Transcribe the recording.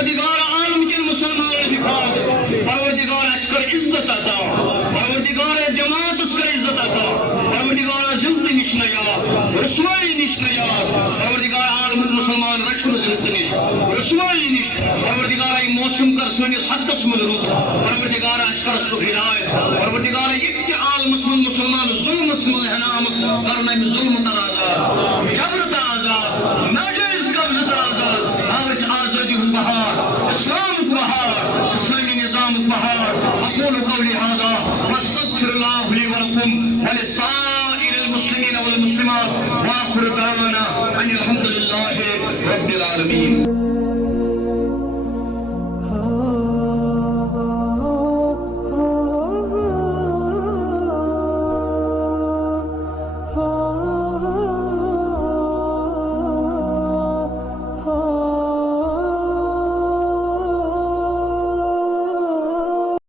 پروردگار عالم کے مسلمان حفاظ پروردگار اسکر عزت عطا پروردگار جماعت اسکر عزت عطا پروردگار زندگی نش نجات رسوائی نش نجات پروردگار عالم مسلمان رشن زندگی نش رسوائی نش پروردگار موسم کر سنس حدس مدرود پروردگار اسکر اسلو ہدایت پروردگار یک عالم مسلمان ظلم اسلو حنام کرنا میں ظلم ترازاد جبر ترازاد ناجائز قبض ترازاد آوش آزادی بہار اسلام بہار اسلامی نظام بہار اقول قولی هذا